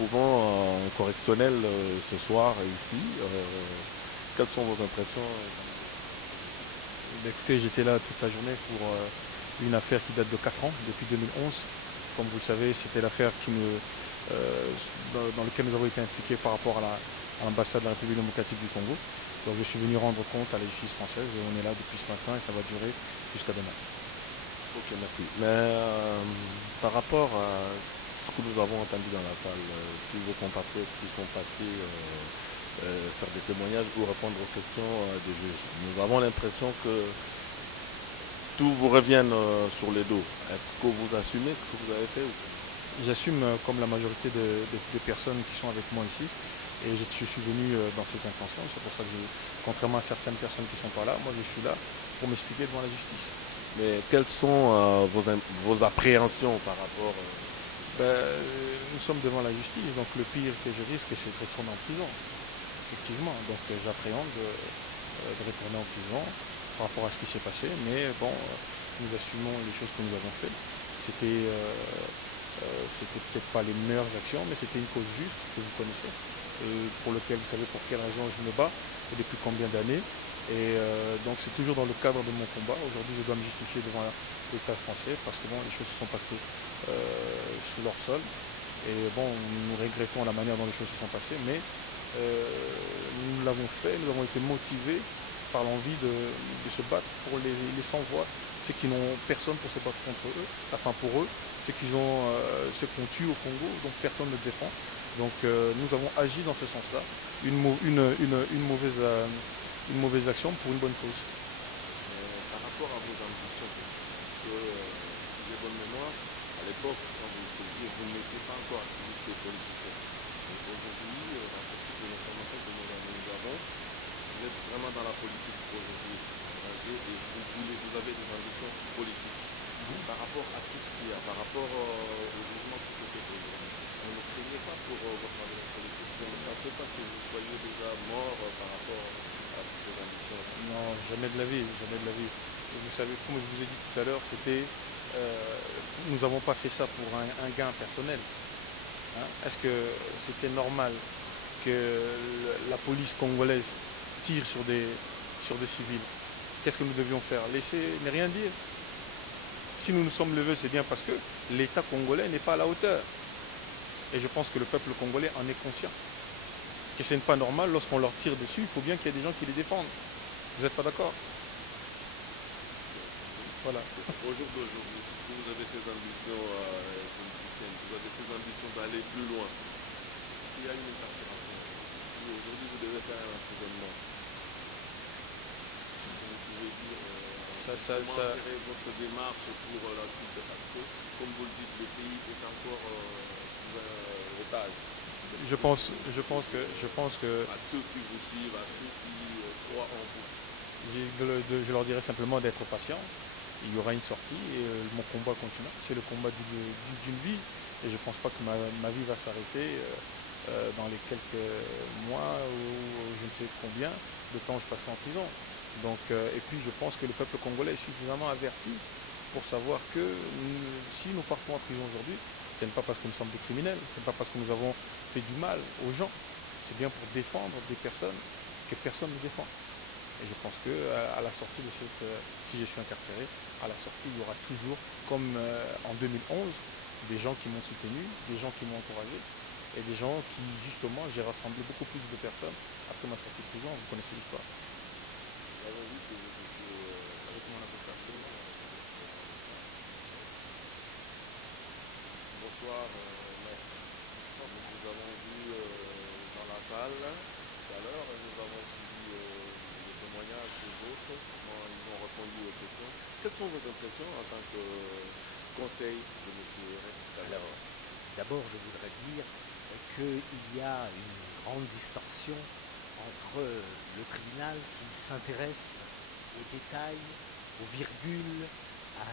retrouvons en correctionnel ce soir ici. Quelles sont vos impressions? Ben, écoutez, j'étais là toute la journée pour une affaire qui date de 4 ans, depuis 2011. Comme vous le savez, c'était l'affaire dans laquelle nous avons été impliqués par rapport à l'ambassade de la République démocratique du Congo. Donc je suis venu rendre compte à la justice française et on est là depuis ce matin et ça va durer jusqu'à demain. Ok, merci. Mais par rapport à ce que nous avons entendu dans la salle, tous vos compatriotes qui sont passés faire des témoignages ou répondre aux questions des juges, nous avons l'impression que tout vous revient sur les dos. Est-ce que vous assumez ce que vous avez fait ou pas? J'assume comme la majorité des personnes qui sont avec moi ici et je suis venu dans cette intention. C'est pour ça que, contrairement à certaines personnes qui ne sont pas là, moi je suis là pour m'expliquer devant la justice. Mais quelles sont vos appréhensions par rapport Ben, nous sommes devant la justice, donc le pire que je risque, c'est de retourner en prison. Effectivement, donc j'appréhende de retourner en prison par rapport à ce qui s'est passé, mais bon, nous assumons les choses que nous avons faites. C'était peut-être pas les meilleures actions, mais c'était une cause juste que vous connaissez, pour lequel vous savez pour quelle raison je me bats et depuis combien d'années. Et donc c'est toujours dans le cadre de mon combat. Aujourd'hui, je dois me justifier devant l'État français parce que bon, les choses se sont passées sous leur sol. Et bon, nous regrettons la manière dont les choses se sont passées, mais nous l'avons fait, nous avons été motivés par l'envie de se battre pour les sans-voix, ceux qui n'ont personne pour se battre contre eux, enfin pour eux, ceux qu'on tue au Congo, donc personne ne défend. Donc nous avons agi dans ce sens-là, une mauvaise action pour une bonne cause. par rapport à vos ambitions politiques? Parce que si j'ai bonne mémoire, à l'époque, quand vous faisiez, vous n'étiez pas encore activiste politicien. Donc aujourd'hui, d'après toutes les informations que nous avons, vous êtes vraiment dans la politique aujourd'hui, engagé, et vous avez des ambitions politiques. Par rapport à tout ce qu'il y a, par rapport au jugement qui s'est fait aujourd'hui, vous ne craignez pas pour votre avenir politique? Vous ne pensez pas que vous soyez déjà mort par rapport à toutes ces ambitions? Non, jamais de la vie, jamais de la vie. Et vous savez, comme je vous ai dit tout à l'heure, nous n'avons pas fait ça pour un gain personnel. Hein. Est-ce que c'était normal que la police congolaise tire sur des civils? Qu'est-ce que nous devions faire? Laisser, ne rien dire? Si nous nous sommes levés, c'est bien parce que l'État congolais n'est pas à la hauteur. Et je pense que le peuple congolais en est conscient. Que ce n'est pas normal, lorsqu'on leur tire dessus, il faut bien qu'il y ait des gens qui les défendent. Vous n'êtes pas d'accord? Voilà. Au jour d'aujourd'hui, puisque vous avez ces ambitions politiciennes, vous avez ces ambitions d'aller plus loin, s'il y a une incarcération, si aujourd'hui vous devez faire un emprisonnement, vous pouvez dire comment serait votre démarche pour la suite? Parce que, comme vous le dites, le pays est encore sous un otage. Je pense que À ceux qui vous suivent, à ceux qui croient en vous. je leur dirais simplement d'être patient. Il y aura une sortie et mon combat continue. C'est le combat d'une vie et je ne pense pas que ma vie va s'arrêter dans les quelques mois ou je ne sais combien de temps je passerai en prison. Donc, et puis je pense que le peuple congolais est suffisamment averti pour savoir que si nous partons en prison aujourd'hui, ce n'est pas parce que nous sommes des criminels, ce n'est pas parce que nous avons fait du mal aux gens, c'est bien pour défendre des personnes que personne ne défend. Et je pense que à la sortie de si je suis incarcéré, à la sortie, il y aura toujours, comme en 2011, des gens qui m'ont soutenu, des gens qui m'ont encouragé, et des gens qui, justement, j'ai rassemblé beaucoup plus de personnes après ma sortie de prison. Vous connaissez l'histoire. Vous avez vu que vous étiez avec mon avocat. Bonsoir, maître. Nous vous avons vu dans la salle tout à l'heure et nous avons suivi les témoignages des autres, comment ils ont répondu aux questions. Quelles sont vos impressions en tant que conseil de M. Rex? Alors, d'abord, je voudrais dire qu'il y a une grande distorsion entre le tribunal qui s'intéresse aux détails, aux virgules,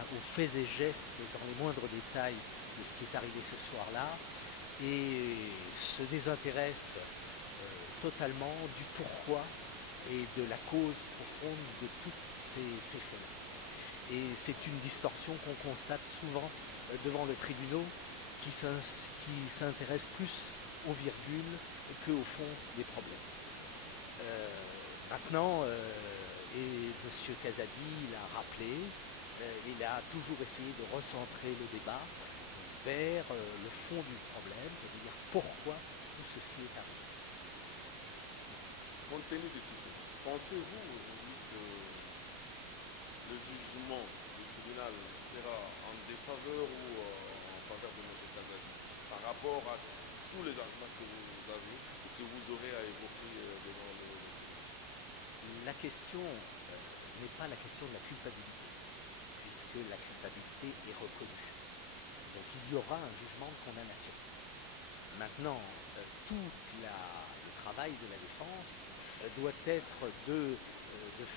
aux faits et gestes dans les moindres détails de ce qui est arrivé ce soir-là et se désintéresse totalement du pourquoi et de la cause profonde de tous ces faits. Et c'est une distorsion qu'on constate souvent devant les tribunaux qui s'intéressent plus aux virgules qu'au fond des problèmes. Maintenant, et M. Casadi l'a rappelé, il a toujours essayé de recentrer le débat vers le fond du problème, c'est-à-dire pourquoi tout ceci est arrivé. Compte tenu de tout cela, pensez-vous aujourd'hui que le jugement du tribunal sera en défaveur ou en faveur de M. Casadi par rapport à tous les arguments que vous avez et que vous aurez à évoquer devant le... La question n'est pas la question de la culpabilité, puisque la culpabilité est reconnue. Donc il y aura un jugement de condamnation. Maintenant, tout le travail de la défense doit être de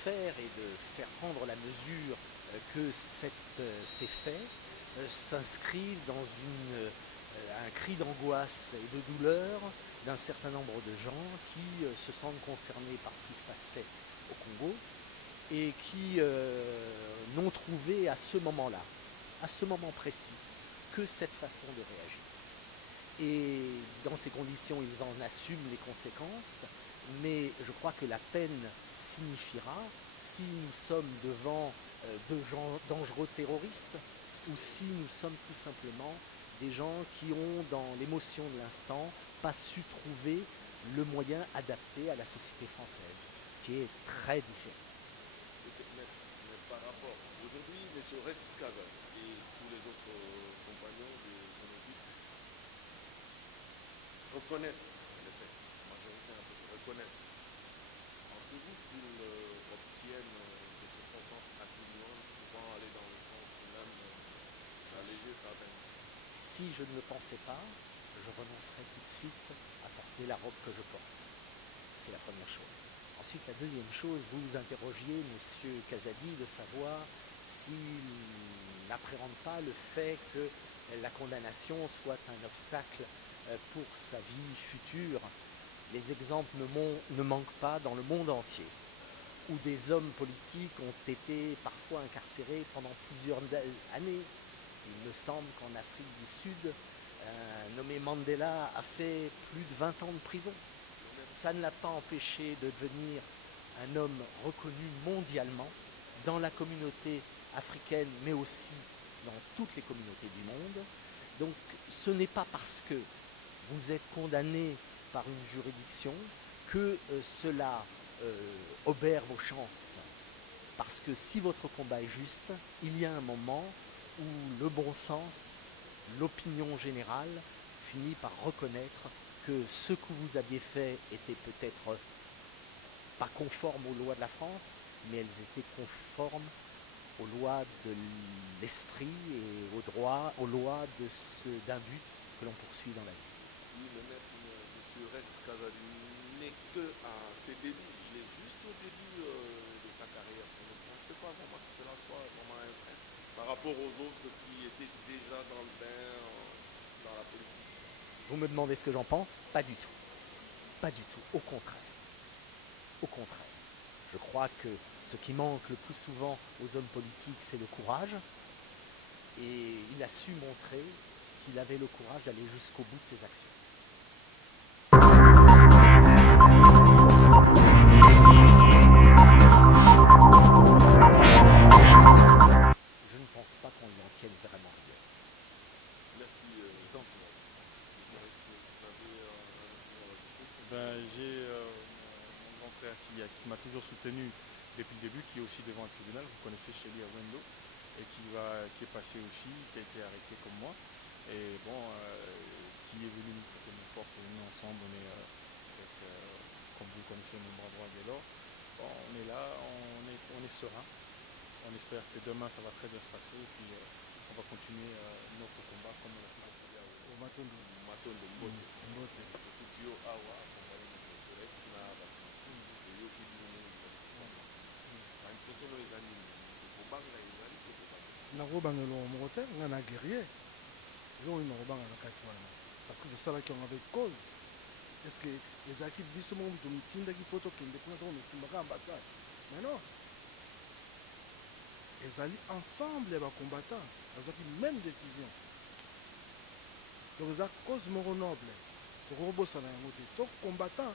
faire et de faire prendre la mesure que ces faits s'inscrivent dans un cri d'angoisse et de douleur d'un certain nombre de gens qui se sentent concernés par ce qui se passait au Congo et qui n'ont trouvé à ce moment-là, à ce moment précis, que cette façon de réagir. Et dans ces conditions, ils en assument les conséquences, mais je crois que la peine signifiera, si nous sommes devant de gens dangereux terroristes, ou si nous sommes tout simplement des gens qui ont, dans l'émotion de l'instant, pas su trouver le moyen adapté à la société française, ce qui est très différent. Mais par rapport, aujourd'hui, M. Rex Kaza et tous les autres compagnons de son équipe reconnaissent les faits, la majorité reconnaissent. Pensez-vous qu'ils obtiennent de circonstances atténuantes pouvant aller dans le sens même d'alléger certaines? Si je ne le pensais pas, je renoncerais tout de suite à porter la robe que je porte. C'est la première chose. Ensuite, la deuxième chose, vous vous interrogiez, M. Casadi, de savoir s'il n'appréhende pas le fait que la condamnation soit un obstacle pour sa vie future. Les exemples ne manquent pas dans le monde entier, où des hommes politiques ont été parfois incarcérés pendant plusieurs années. Il me semble qu'en Afrique du Sud, un nommé Mandela a fait plus de 20 ans de prison. Ça ne l'a pas empêché de devenir un homme reconnu mondialement dans la communauté africaine, mais aussi dans toutes les communautés du monde. Donc ce n'est pas parce que vous êtes condamné par une juridiction que cela obère vos chances. Parce que si votre combat est juste, il y a un moment où le bon sens, l'opinion générale finit par reconnaître que ce que vous aviez fait était peut-être pas conforme aux lois de la France, mais elles étaient conformes aux lois de l'esprit et aux lois d'un but que l'on poursuit dans la vie. Oui, mais M. Rex Casadi n'est que à ses débuts. Il est juste au début de sa carrière. Je ne pensais pas vraiment que cela soit vraiment un frein par rapport aux autres qui étaient déjà dans le bain, dans la politique. Vous me demandez ce que j'en pense? Pas du tout. Pas du tout. Au contraire. Au contraire. Je crois que ce qui manque le plus souvent aux hommes politiques, c'est le courage. Et il a su montrer qu'il avait le courage d'aller jusqu'au bout de ses actions. Je ne pense pas qu'on y en tienne vraiment rigueur. Merci. J'ai mon grand frère qui m'a toujours soutenu depuis le début, qui est aussi devant un tribunal, vous connaissez Chélie Awendo, et qui est passé aussi, qui a été arrêté comme moi, et bon, qui est venu nous prêter mon porte, on est ensemble, on est avec, comme vous connaissez, mon bras droit Gaylor. Bon, on est là, on est serein, on espère que demain ça va très bien se passer, et puis on va continuer notre combat comme on l'a fait au Matondo. Matondo Mbote. Tukio awa akongani na M. Rex na bato yoki bino baimpression ezali kobanga ezali te kobanga nakobangela moko te nga na guerrier eloko nini nakobanga na kati wana parce que tosalaki yango avec cause est ce que ezalaki biso moko moto mitindaki mpo tokende mpona toko mitimbaka ambassade mais non ezali ensemble ya bacombattant bazwaki même décision donc eza cause moko noble okobosana yango te. So combattant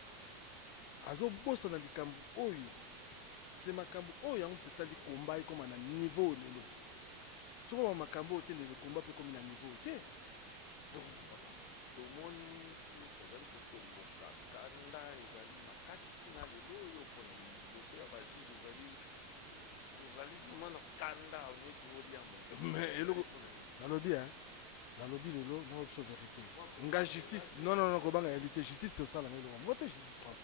azobosana likambo oyo, c'est makambo oyo yango pesali combat ekoma na niveau lelo. Soko makambo oyo te lelo combat pe komi na niveau te. tomoni ezali kotomboka kanda ezali makasi tina lelo oyo mpona liboso ya bazili ezali vraimen na kanda aveki moliamo Mais eloko nalobi nalobi lelo na biso vérité nga justice non kobanga réalité justice tosala nga eloko moko te justice France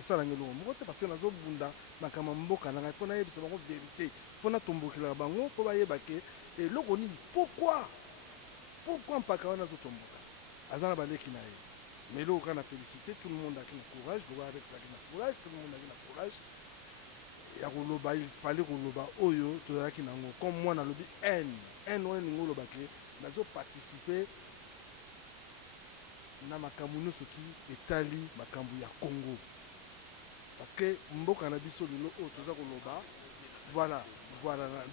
esala nga eloko moko te parce que nazobunda makambo ya mboka na ngai mpo nayebisa bango vérité mpo natombokelaka bango mpo bayeba ke eloko nini pourquoi mpaka wana azotomboka aza na baleki na ye. Mais eloko kaka na félicité tout le monde aki na courage loba avec saki na courage tout le monde aki na courage ya koloba il fallait koloba oyo tozalaki nango comme moi nalobi haine oyo elingi oloba ke nazoparticipe na makambo nyonso ki etali makambo ya Congo parce que mboka na biso lelo oyo toza koloba voilà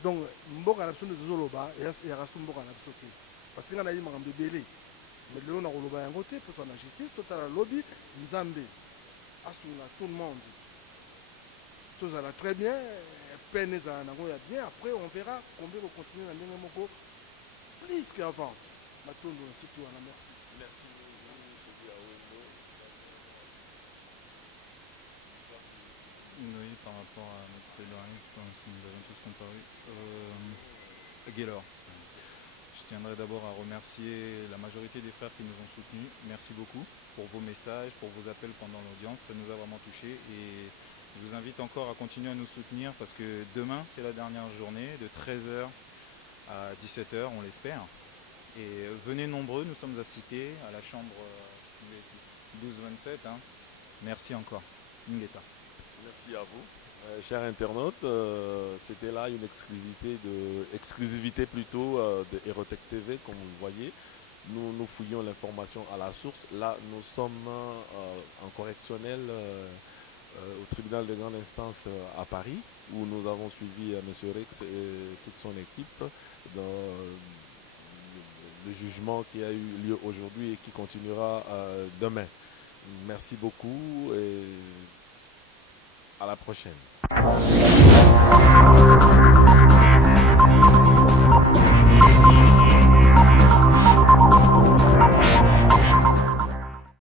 donc mboka na biso nde tozoloba eyaka so mboka na biso te parce que nga nayebi makambo ebele mais lelo na koloba yango te mpo na justice totala lobi nzambe asunga tout le monde tozala très bien peine ezala nango ya bien après on verra combien continuer na ndenge moko plus qu'avant matondo na siki wana merci. Merci. Oui, par rapport à notre plaidoirie, je pense que nous avons tous comparu. Gaylor, je tiendrai d'abord à remercier la majorité des frères qui nous ont soutenus. Merci beaucoup pour vos messages, pour vos appels pendant l'audience. Ça nous a vraiment touchés et je vous invite encore à continuer à nous soutenir parce que demain, c'est la dernière journée de 13h à 17h, on l'espère. Et venez nombreux, nous sommes à Cité, à la chambre 1227. Hein. Merci encore. Ngeta. Merci à vous. Chers internautes, c'était là une exclusivité plutôt de Erotech TV, comme vous le voyez. Nous fouillons l'information à la source. Là, nous sommes en correctionnel au tribunal de grande instance à Paris, où nous avons suivi M. Rex et toute son équipe dans le jugement qui a eu lieu aujourd'hui et qui continuera demain. Merci beaucoup et à la prochaine.